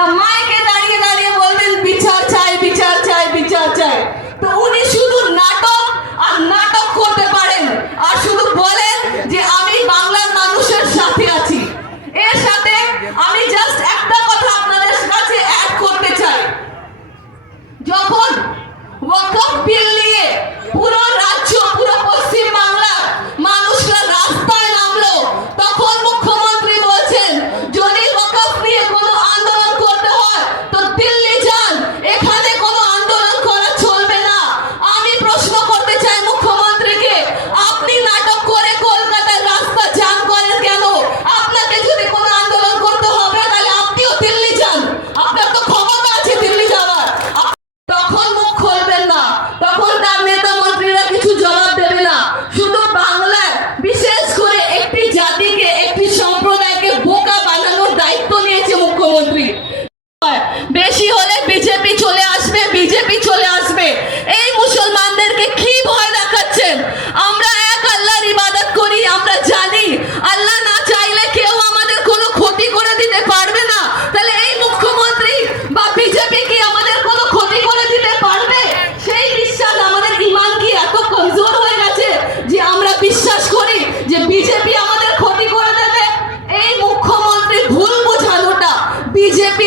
না, মাইকে দাঁড়িয়ে দাঁড়িয়ে বলবেন, বিচার চাই বিচার চাই বিচার চাই। তো উনি শুধু নাটক আর নাটক করতে পারেন, আর শুধু বিজেপি